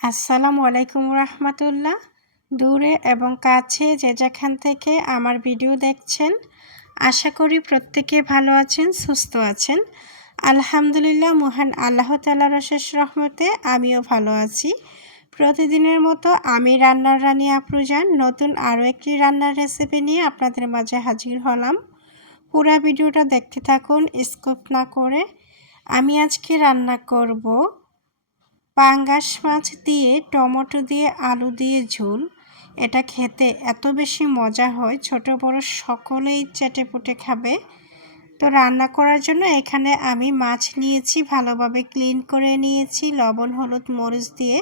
আসসালামু আলাইকুম রহমতুল্লাহ। দূরে এবং কাছে যে যেখান থেকে আমার ভিডিও দেখছেন, আশা করি প্রত্যেকে ভালো আছেন, সুস্থ আছেন। আলহামদুলিল্লাহ, মহান আল্লাহ তালার শেষ রহমতে আমিও ভালো আছি। প্রতিদিনের মতো আমি রান্নার রানী আপ্রুজান নতুন আরও একটি রান্নার রেসিপি নিয়ে আপনাদের মাঝে হাজির হলাম। পুরা ভিডিওটা দেখতে থাকুন, স্কোপ না করে। আমি আজকে রান্না করব পাঙ্গাস মাছ দিয়ে, টমেটো দিয়ে, আলু দিয়ে ঝোল। এটা খেতে এত বেশি মজা হয়, ছোট বড় সকলেই চেটে পুটে খাবে। তো রান্না করার জন্য এখানে আমি মাছ নিয়েছি, ভালোভাবে ক্লিন করে নিয়েছি, লবণ, হলুদ, মরিচ দিয়ে।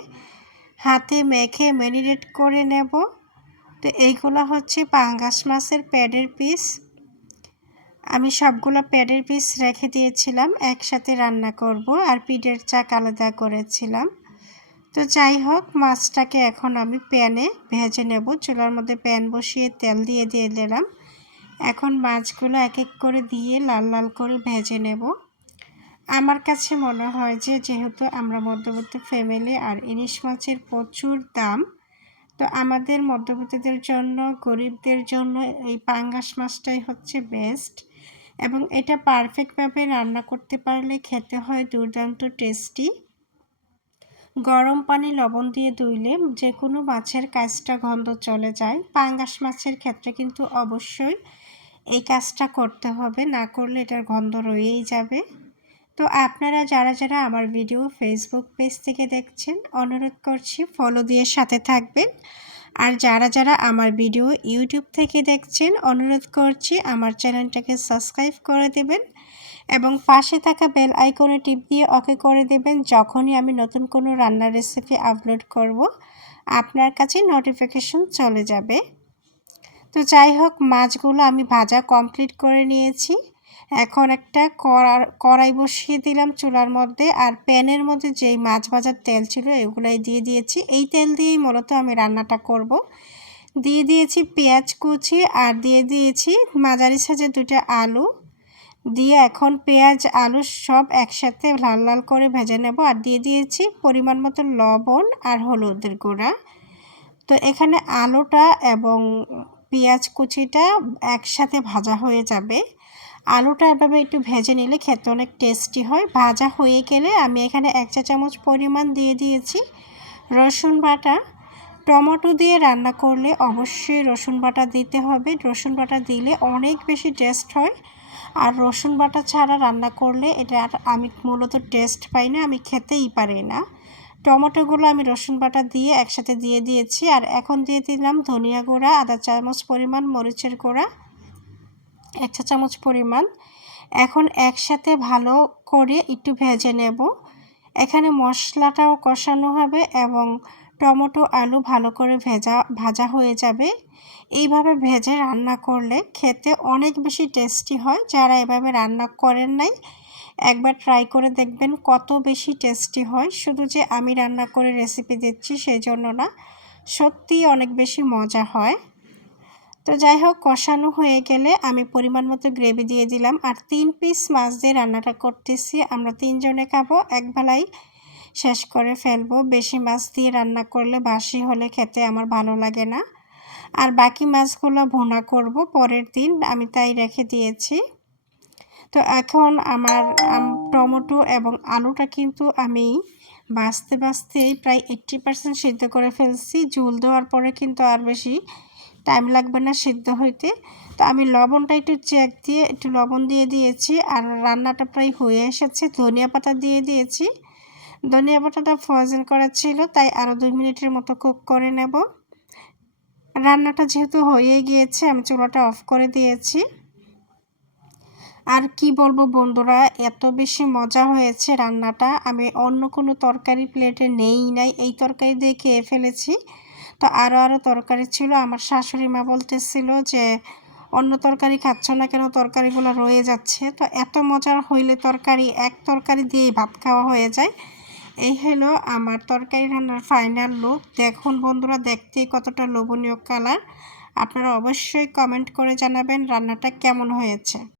হাতে মেখে ম্যারিনেট করে নেব। তো এইগুলো হচ্ছে পাঙ্গাস মাছের প্যাডের পিস। আমি সবগুলো প্যাডের পিস রেখে দিয়েছিলাম, একসাথে রান্না করব আর পিঠের চাক আলাদা করেছিলাম। তো যাই হোক, মাছটাকে এখন আমি প্যানে ভেজে নেব। চুলার মধ্যে প্যান বসিয়ে তেল দিয়ে দিয়ে দিলাম। এখন মাছগুলো এক এক করে দিয়ে লাল লাল করে ভেজে নেব। আমার কাছে মনে হয় যে, যেহেতু আমরা মধ্যবর্তী ফ্যামিলি আর ইলিশ মাছের প্রচুর দাম তো আমাদের মধ্যবর্তীদের জন্য, গরিবদের জন্য এই পাঙ্গাস মাছটাই হচ্ছে বেস্ট এবং এটা পারফেক্টভাবে রান্না করতে পারলে খেতে হয় দুর্দান্ত টেস্টি গরম পানি লবণ দিয়ে ধুইলে যে কোনো মাছের কাজটা গন্ধ চলে যায়। পাঙ্গাস মাছের ক্ষেত্রে কিন্তু অবশ্যই এই কাজটা করতে হবে, না করলে এটার গন্ধ রয়েই যাবে। তো আপনারা যারা যারা আমার ভিডিও ফেসবুক পেজ থেকে দেখছেন, অনুরোধ করছি ফলো দিয়ে সাথে থাকবেন। আর যারা যারা আমার ভিডিও ইউটিউব থেকে দেখছেন, অনুরোধ করছি আমার চ্যানেলটাকে সাবস্ক্রাইব করে দেবেন এবং পাশে থাকা বেল আইকনে টিপ দিয়ে ওকে করে দেবেন যখনই আমি নতুন কোনো রান্নার রেসিপি আপলোড করব, আপনার কাছে নোটিফিকেশন চলে যাবে। তো যাই হোক, মাছগুলো আমি ভাজা কমপ্লিট করে নিয়েছি। এখন একটা কড়ার, কড়াই বসিয়ে দিলাম চুলার মধ্যে আর প্যানের মধ্যে যেই মাছ ভাজার তেল ছিল এগুলাই দিয়ে দিয়েছি। এই তেল দিয়েই মূলত আমি রান্নাটা করব। দিয়ে দিয়েছি পেঁয়াজ কুচি আর দিয়ে দিয়েছি মাঝারি সাজে দুটা আলু। দিয়ে এখন পেঁয়াজ, আলু সব একসাথে লাল লাল করে ভেজে নেব আর দিয়ে দিয়েছি পরিমাণ মতো লবণ আর হলুদের গুঁড়া। তো এখানে আলুটা এবং পেঁয়াজ কুচিটা একসাথে ভাজা হয়ে যাবে। আলুটা এভাবে একটু ভেজে নিলে খেতে অনেক টেস্টি হয়। ভাজা হয়ে গেলে আমি এখানে এক চা চামচ পরিমাণ দিয়ে দিয়েছি রসুন বাটা। টমেটো দিয়ে রান্না করলে অবশ্যই রসুন বাটা দিতে হবে। রসুন বাটা দিলে অনেক বেশি টেস্ট হয়। আর রসুন বাটা ছাড়া রান্না করলে এটা আর আমি মূলত টেস্ট পাই না, আমি খেতেই পারি না। টমেটোগুলো আমি রসুন বাটা দিয়ে একসাথে দিয়ে দিয়েছি। আর এখন দিয়ে দিলাম ধনিয়া গুঁড়া আধা চামচ পরিমাণ মরিচের গুঁড়া। এক চা চামচ পরিমাণ। এখন একসাথে ভালো করে একটু ভেজে নেব। এখানে মশলাটাও কষানো হবে এবং টমেটো, আলু ভালো করে ভেজা, ভাজা হয়ে যাবে। এইভাবে ভেজে রান্না করলে খেতে অনেক বেশি টেস্টি হয়। যারা এভাবে রান্না করেন নাই, একবার ট্রাই করে দেখবেন কত বেশি টেস্টি হয়। শুধু যে আমি রান্না করে রেসিপি দিচ্ছি সেই জন্য না, সত্যিই অনেক বেশি মজা হয়। তো যাই হোক কষানো হয়ে গেলে আমি পরিমাণ মতো গ্রেভি দিয়ে দিলাম আর তিন পিস মাছ দিয়ে রান্নাটা করতেছি। আমরা তিনজনে খাব, এক বেলায় শেষ করে ফেলব। বেশি মাছ দিয়ে রান্না করলে বাসি হলে খেতে আমার ভালো লাগে না। আর বাকি মাছগুলো ভুনা করব পরের দিন, আমি তাই রেখে দিয়েছি। তো এখন আমার টমেটো এবং আলুটা কিন্তু আমি বাঁচতে বাঁচতেই প্রায় এইট্টি পার্সেন্ট সিদ্ধ করে ফেলছি। ঝুল দেওয়ার পরে কিন্তু আর বেশি টাইম লাগবে না সিদ্ধ হইতে। তো আমি লবণটা একটু চেক দিয়ে, একটু লবণ দিয়ে দিয়েছি আর রান্নাটা প্রায় হয়ে এসেছে। ধনিয়া পাতা দিয়ে দিয়েছি। ধনিয়া পাতাটা ফ্রোজেন করা ছিল, তাই আরও দুই মিনিটের মতো কুক করে নেব। রান্নাটা যেহেতু হয়ে গিয়েছে, আমি চুলাটা অফ করে দিয়েছি। আর কি বলব বন্ধুরা, এত বেশি মজা হয়েছে রান্নাটা। আমি অন্য কোনো তরকারি প্লেটে নেই নাই, এই তরকারি দিয়ে খেয়ে ফেলেছি। তো আরও আরও তরকারি ছিল। আমার শাশুড়ি মা বলতেছিল যে, অন্য তরকারি খাচ্ছ না কেন? তরকারিগুলো রয়ে যাচ্ছে। তো এত মজার হইলে তরকারি, এক তরকারি দিয়েই ভাত খাওয়া হয়ে যায়। এই হলো আমার তরকারি রান্নার ফাইনাল লুক দেখুন বন্ধুরা দেখতে কতটা লোভনীয় কালার আপনারা অবশ্যই কমেন্ট করে জানাবেন রান্নাটা কেমন হয়েছে।